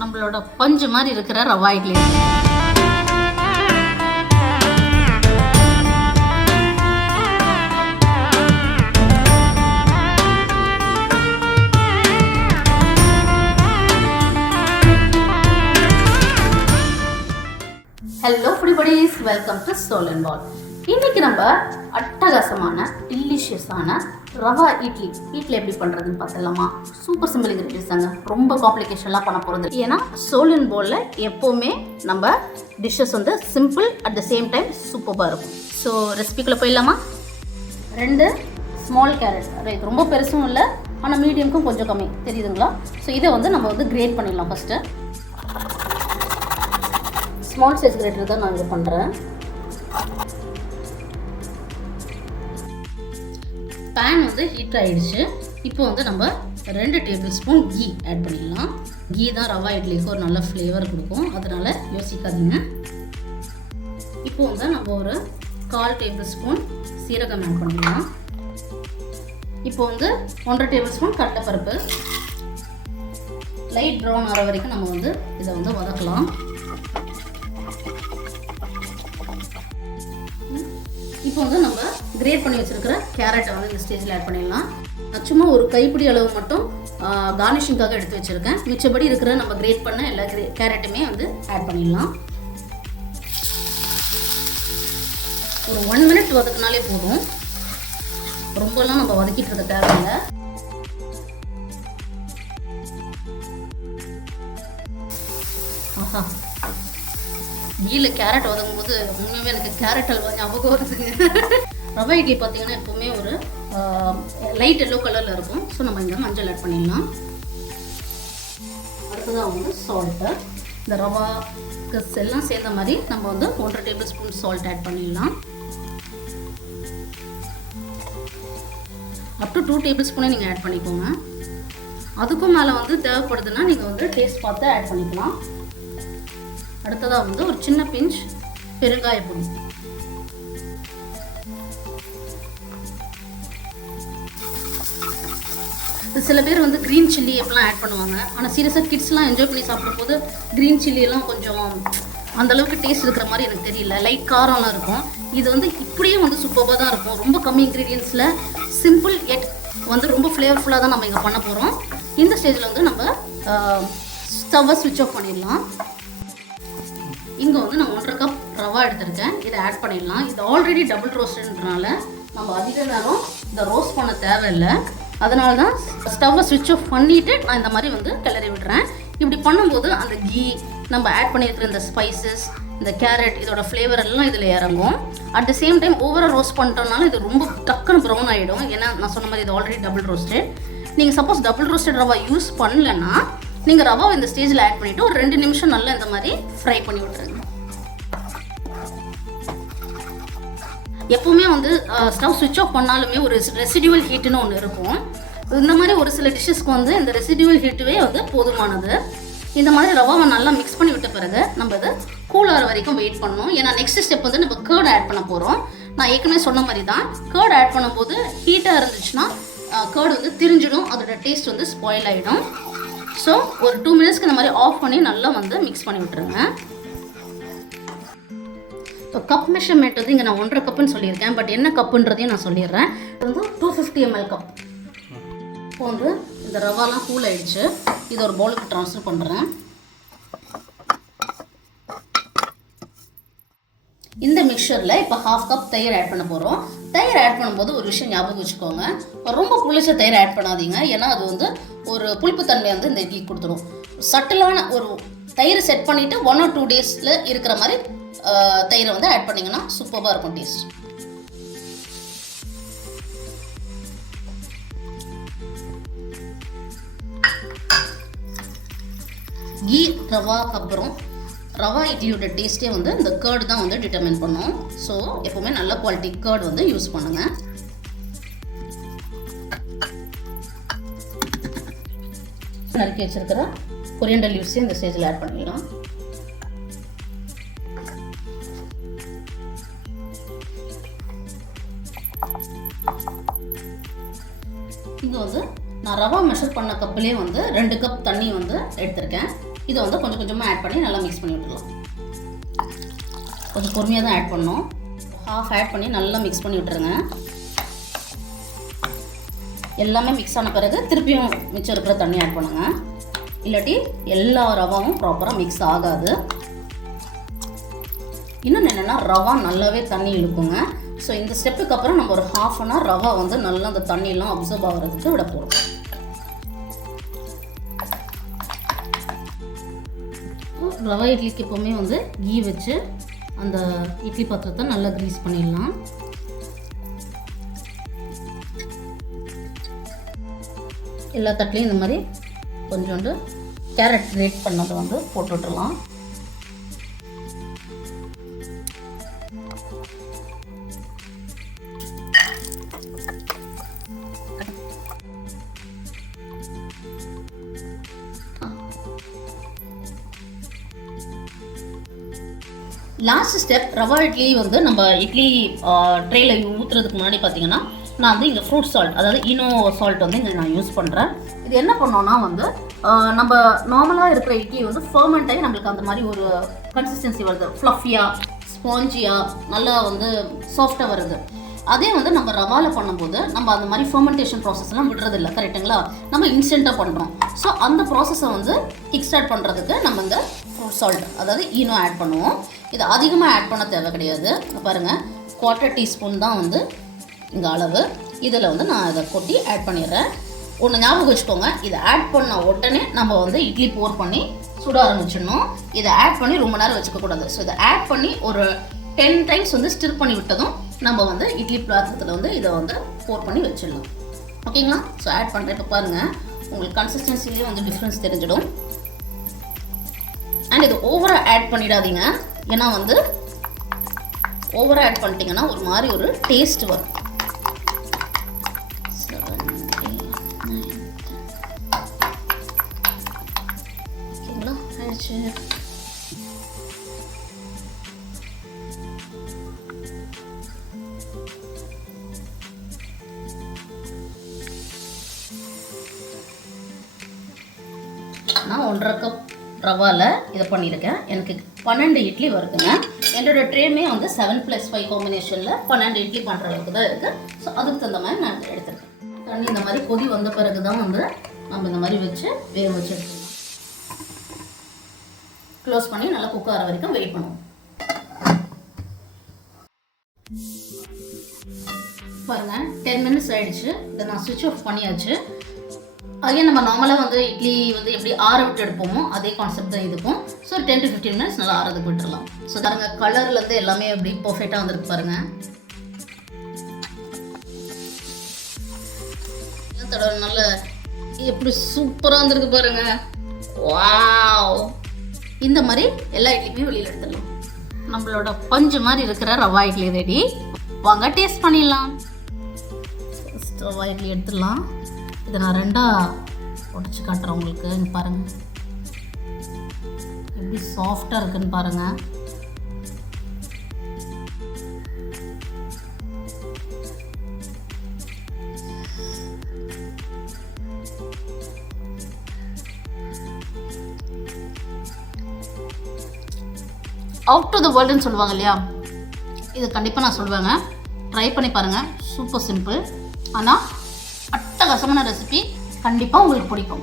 நம்மளோட பஞ்சு மாதிரி இருக்கிற rava idli. Hello everybodies, welcome to soulinbowl. இன்னைக்கு நம்ம அட்டகாசமான டிலிஷியஸான ரவா இட்லி எப்படி பண்ணுறதுன்னு பார்த்துடலாமா? சூப்பர் சிம்பிள் இன்க்ரீடியன்ஸ் தாங்க, ரொம்ப காம்ப்ளிகேஷன்லாம் பண்ண போகிறது. ஏன்னா soulinbowlல எப்போவுமே நம்ம டிஷ்ஷஸ் வந்து simple at the same time சூப்பராக இருக்கும். ஸோ ரெசிபிக்குள்ளே போயிடலாமா? 2 ஸ்மால் கேரட், இது ரொம்ப பெருசும் இல்லை ஆனால் மீடியமுக்கும் கொஞ்சம் கம்மி, தெரியுதுங்களா? ஸோ இதை வந்து நம்ம வந்து கிரேட் பண்ணிடலாம். First small size greater than நான் இது பண்ணுறேன். பேன் வந்து ஹீட் ஆகிடுச்சு. இப்போ வந்து நம்ம 2 டேபிள் ஸ்பூன் கீ ஆட் பண்ணிடலாம். கீ தான் ரவா இட்லிக்கு ஒரு நல்ல ஃப்ளேவர் கொடுக்கும், அதனால் யோசிக்காதீங்க. இப்போ வந்து நம்ம ஒரு 1/4 டேபிள் ஸ்பூன் சீரகம் ஆட் பண்ணிடலாம். இப்போ வந்து 1.5 டேபிள் ஸ்பூன் கடலைப்பருப்பு. லைட் ப்ரௌன் ஆகிற வரைக்கும் நம்ம வந்து இதை வந்து வதக்கலாம். இப்போ வந்து நம்ம கிரேட் பண்ணி வச்சுருக்கிற கேரட்டை வந்து இந்த ஸ்டேஜில் ஆட் பண்ணிடலாம். நான் சும்மா ஒரு கைப்பிடி அளவு மட்டும் கார்னிஷிங்காக எடுத்து வச்சுருக்கேன். மிச்சப்படி இருக்கிற நம்ம கிரேட் பண்ண எல்லா கேரட்டுமே வந்து ஆட் பண்ணிடலாம். ஒரு 1 மினிட் வதக்கினாலே போதும், ரொம்பலாம் நம்ம வதக்கிட்டு இருக்க தேவையில்லை. ஆஹா, கீழே கேரட் வதங்கும் போது உண்மையாகவே எனக்கு கேரட் அல்வா ஞாபகம் வருதுங்க. ரவா இட்லி பார்த்தீங்கன்னா எப்போவுமே ஒரு லைட் எல்லோ கலரில் இருக்கும். ஸோ நம்ம இங்கே மஞ்சள் ஆட் பண்ணிடலாம். அடுத்ததாக வந்து சால்ட்டு, இந்த ரவாக்கு எல்லாம் சேர்ந்த மாதிரி நம்ம வந்து 1.5 டேபிள் ஸ்பூன் சால்ட் ஆட் பண்ணிடலாம். அப் டு 2 டேபிள் ஸ்பூனே நீங்கள் ஆட் பண்ணிக்கோங்க. அதுக்கும் மேலே வந்து தேவைப்படுதுன்னா நீங்கள் வந்து டேஸ்ட் பார்த்து ஆட் பண்ணிக்கலாம். அடுத்ததாக வந்து ஒரு சின்ன பிஞ்ச் பெருங்காயப்பொடி. சில பேர் வந்து க்ரீன் சில்லி எப்படிலாம் ஆட் பண்ணுவாங்க, ஆனால் சீரியஸாக கிட்ஸ்லாம் என்ஜாய் பண்ணி சாப்பிடும்போது க்ரீன் சில்லியெல்லாம் கொஞ்சம் அந்தளவுக்கு டேஸ்ட் இருக்கிற மாதிரி எனக்கு தெரியல. லைட் காரம்லாம் இருக்கும். இது வந்து இப்படியே வந்து சூப்பராக தான் இருக்கும். ரொம்ப கம்மி இன்க்ரீடியன்ஸில் சிம்பிள் எட் வந்து ரொம்ப ஃப்ளேவர்ஃபுல்லாக தான் நம்ம இங்கே பண்ண போகிறோம். இந்த ஸ்டேஜில் வந்து நம்ம ஸ்டவ்வை ஸ்விட்ச் ஆஃப் பண்ணிடலாம். இங்கே வந்து நான் 1.5 கப் ரவா எடுத்திருக்கேன், இதை ஆட் பண்ணிடலாம். இது ஆல்ரெடி டபுள் ரோஸ்ட்ன்றனால நம்ம அதிக நேரம் இதை ரோஸ்ட் பண்ண தேவையில்லை. அதனால தான் ஸ்டவ்வை ஸ்விட்ச் ஆஃப் பண்ணிவிட்டு நான் இந்த மாதிரி வந்து கிளறி விடுறேன். இப்படி பண்ணும்போது அந்த கீ, நம்ம ஆட் பண்ணியிருக்கிற இந்த ஸ்பைசஸ், இந்த கேரட், இதோட ஃப்ளேவர் எல்லாம் இதில் இறங்கும். அட் த சேம் டைம் ஓவராக ரோஸ்ட் பண்ணிட்டோம்னால இது ரொம்ப டக்குன்னு ப்ரௌன் ஆகிடும். ஏன்னா நான் சொன்ன மாதிரி இது ஆல்ரெடி டபுள் ரோஸ்டட். நீங்கள் suppose double roasted rava use பண்ணலைன்னா நீங்கள் ரவாவை இந்த ஸ்டேஜில் ஆட் பண்ணிவிட்டு ஒரு 2 நிமிஷம் நல்லா இந்த மாதிரி ஃப்ரை பண்ணி விட்டுருங்க. எப்போவுமே வந்து ஸ்டவ் ஸ்விட்ச் ஆஃப் பண்ணாலுமே ஒரு ரெசிடியூவல் ஹீட்டுன்னு ஒன்று இருக்கும். இந்த மாதிரி ஒரு சில டிஷ்ஷஸ்க்கு வந்து இந்த ரெசிடியூவல் ஹீட்டுவே வந்து போதுமானது. இந்த மாதிரி ரவாவை நல்லா மிக்ஸ் பண்ணி விட்ட பிறகு நம்ம இதை கூல் ஆகிற வரைக்கும் வெயிட் பண்ணணும். ஏன்னா நெக்ஸ்ட் ஸ்டெப் வந்து நம்ம கர்ட் ஆட் பண்ண போகிறோம். நான் ஏற்கனவே சொன்ன மாதிரி தான் கர்ட் ஆட் பண்ணும்போது ஹீட்டாக இருந்துச்சுன்னா கர்ட் வந்து திரிஞ்சிடும், அதோட டேஸ்ட் வந்து ஸ்பாயில் ஆகிடும். ஸோ ஒரு 2 மினிட்ஸ்க்கு இந்த மாதிரி ஆஃப் பண்ணி நல்லா வந்து மிக்ஸ் பண்ணி விட்டுருங்க. இப்போ கப் மெஷர்மெண்ட் வந்து இங்கே நான் 1.5 கப்புன்னு சொல்லியிருக்கேன், பட் என்ன கப்புன்றதையும் நான் சொல்லிடுறேன். இது வந்து 250 ml கப். இப்போ வந்து இந்த ரவாலாம் கூல் ஆகிடுச்சு, இது ஒரு பவுலுக்கு ட்ரான்ஸ்ஃபர் பண்ணுறேன். இந்த மிக்சரில் இப்போ 1/2 கப் தயிர் ஆட் பண்ண போகிறோம். தயிர் ஆட் பண்ணும்போது ஒரு விஷயம் ஞாபகம் வச்சுக்கோங்க, ரொம்ப புளிச்ச தயிர் ஆட் பண்ணாதீங்க. ஏன்னா அது வந்து ஒரு புளிப்புத்தன்மை வந்து இந்த இட்லி கொடுத்துரும். சட்டிலான ஒரு தயிர் செட் பண்ணிவிட்டு 1 or 2 டேஸில் இருக்கிற மாதிரி தயிரை வந்து ஆட் பண்ணிங்கன்னா சூப்பராக இருக்கும் டேஸ்ட். கீ ரவாக்கு அப்புறம் ரவா இட்லியோட டேஸ்ட்டே வந்து இந்த கர்டு தான் வந்து டிட்டர்மைன் பண்ணும். ஸோ எப்போவுமே நல்ல குவாலிட்டி கர்டு வந்து யூஸ் பண்ணுங்கள். நறுக்கி வச்சிருக்கிற கொரியண்டர் லீவ்ஸையும் இந்த ஸ்டேஜில் ஆட் பண்ணிடலாம். இங்கே வந்து நான் ரவா மெஷர் பண்ண கப்பிலே வந்து 2 கப் தண்ணி வந்து எடுத்திருக்கேன். இதை வந்து கொஞ்சம் கொஞ்சமாக ஆட் பண்ணி நல்லா மிக்ஸ் பண்ணி விட்டுடலாம். கொஞ்சம் பொறுமையாக தான் ஆட் பண்ணணும். ஹாஃப் ஆட் பண்ணி நல்லா மிக்ஸ் பண்ணி விட்டுருங்க. எல்லாமே மிக்ஸ் ஆன பிறகு திருப்பியும் மிச்சம் இருக்கிற தண்ணி ஆட் பண்ணுங்கள். இல்லாட்டி எல்லா ரவாவும் ப்ராப்பராக மிக்ஸ் ஆகாது. இன்னொன்று என்னென்னா ரவா நல்லாவே தண்ணி இழுக்குங்க. ஸோ இந்த ஸ்டெப்புக்கு அப்புறம் நம்ம ஒரு ½ அன் ஹவர் ரவா வந்து நல்லா அந்த தண்ணியெல்லாம் அப்சர்வ் ஆகிறதுக்கு விட போகிறோம். ரவா இட்லிக்கு எப்போவுமே வந்து கீ வச்சு அந்த இட்லி பாத்திரத்தை நல்லா க்ரீஸ் பண்ணிடலாம். எல்லா தட்டிலையும் இந்த மாதிரி கொஞ்சோண்டு கேரட் கிரேட் பண்ணதை வந்து போட்டு விட்டுடலாம். லாஸ்ட் ஸ்டெப் ரவா இட்லி வந்து நம்ம இட்லி ட்ரேயில் ஊற்றுறதுக்கு முன்னாடி பார்த்தீங்கன்னா நான் வந்து இங்கே ஃப்ரூட் சால்ட், அதாவது ஈனோ சால்ட் வந்து இங்கே நான் யூஸ் பண்ணுறேன். இது என்ன பண்ணோன்னா வந்து நம்ம நார்மலாக இருக்கிற இட்லி வந்து ஃபர்மெண்ட் ஆகி நம்மளுக்கு அந்த மாதிரி ஒரு கன்சிஸ்டன்சி வருது, ஃப்ளஃபியாக ஸ்பாஞ்சியாக நல்லா வந்து சாஃப்டாக வருது. அதே வந்து நம்ம ரவாவில் பண்ணும்போது நம்ம அந்த மாதிரி ஃபர்மெண்டேஷன் ப்ராசஸ்லாம் விடுறதில்ல, கரெக்டுங்களா? நம்ம இன்ஸ்டண்ட்டாக பண்ணுறோம். ஸோ அந்த ப்ராசஸை வந்து கிக் ஸ்டார்ட் பண்ணுறதுக்கு நம்ம இந்த ஃப்ரூட் சால்ட், அதாவது ஈனோ ஆட் பண்ணுவோம். இது அதிகமாக ஆட் பண்ண தேவை கிடையாது. பாருங்கள், 1/4 டீஸ்பூன் தான் வந்து இந்த அளவு. இதில் வந்து நான் இதை கொட்டி ஆட் பண்ணிடுறேன். ஒன்று ஞாபகம் வச்சுக்கோங்க, இதை ஆட் பண்ண உடனே நம்ம வந்து இட்லி போர் பண்ணி சுட ஆரம்பிச்சிடணும். இதை ஆட் பண்ணி ரொம்ப நேரம் வச்சுக்கக்கூடாது. ஸோ இதை ஆட் பண்ணி ஒரு 10 டைம்ஸ் வந்து ஸ்டிர் பண்ணி விட்டதும் நம்ம வந்து இட்லி பாத்திரத்தில் வந்து இதை வந்து போர் பண்ணி வச்சிடலாம். ஓகேங்களா? ஸோ ஆட் பண்ணுறேன். இப்போ பாருங்கள், உங்களுக்கு கன்சிஸ்டன்சிலேயே வந்து டிஃப்ரென்ஸ் தெரிஞ்சிடும். அண்ட் இது ஓவராக ஆட் பண்ணிடாதீங்க. ஏன்னா வந்து ஓவராக ஆட் பண்ணிட்டீங்கன்னா ஒரு மாதிரி ஒரு டேஸ்ட் வரும். ஓகேங்களா? ஆயிடுச்சு. நான் 1/2 கப் ரவாவில் இதை பண்ணியிருக்கேன். எனக்கு 12 இட்லி வருதுங்க. என்னோடய ட்ரேமே வந்து 7+5 காம்பினேஷனில் 12 இட்லி பண்ணுற அளவுக்கு தான் இருக்குது. ஸோ அதுக்கு தகுந்த மாதிரி நான் எடுத்துருக்கேன். தண்ணி இந்த மாதிரி கொதி வந்த பிறகு தான் வந்து நம்ம இந்த மாதிரி வச்சு வேக வச்சு எடுத்துக்கலாம். க்ளோஸ் பண்ணி நல்லா குக் ஆகிற வரைக்கும் வெயிட் பண்ணுவோம். பாருங்கள், 10 மினிட்ஸ் ஆகிடுச்சு. இதை நான் ஸ்விட்ச் ஆஃப் பண்ணியாச்சு. அதே நம்ம நார்மலாக வந்து இட்லி வந்து எப்படி ஆற விட்டு எடுப்போமோ அதே கான்செப்ட் தான் இதுக்கும். ஸோ 10 to 15 மினிட்ஸ் நல்லா ஆறதுக்கு விட்டுடலாம். ஸோ பாருங்கள், கலர்லேருந்து எல்லாமே எப்படி பர்ஃபெக்டாக வந்துருக்கு பாருங்கள். தடவை நல்ல எப்படி சூப்பராக வந்துருக்கு பாருங்கள். வாவ்! இந்த மாதிரி எல்லா இட்லியுமே வெளியில் எடுத்துடலாம். நம்மளோட பஞ்சு மாதிரி இருக்கிற ரவா இட்லி ரெடி. வாங்க டேஸ்ட் பண்ணிடலாம். ஃபஸ்ட் ரவா இட்லி எடுத்துடலாம். இதை நான் 2ஆக உடச்சி காட்டுறேன் உங்களுக்கு. இங்கே பாருங்கள் எப்படி சாஃப்டாக இருக்குன்னு பாருங்கள். அவுட் டு த வேர்ல்டுன்னு சொல்லுவாங்க இல்லையா, இது கண்டிப்பாக நான் சொல்லுவேங்க. ட்ரை பண்ணி பாருங்கள். சூப்பர் சிம்பிள், ஆனால் அட்டகாசமான ரெசிபி. கண்டிப்பாக உங்களுக்கு பிடிக்கும்.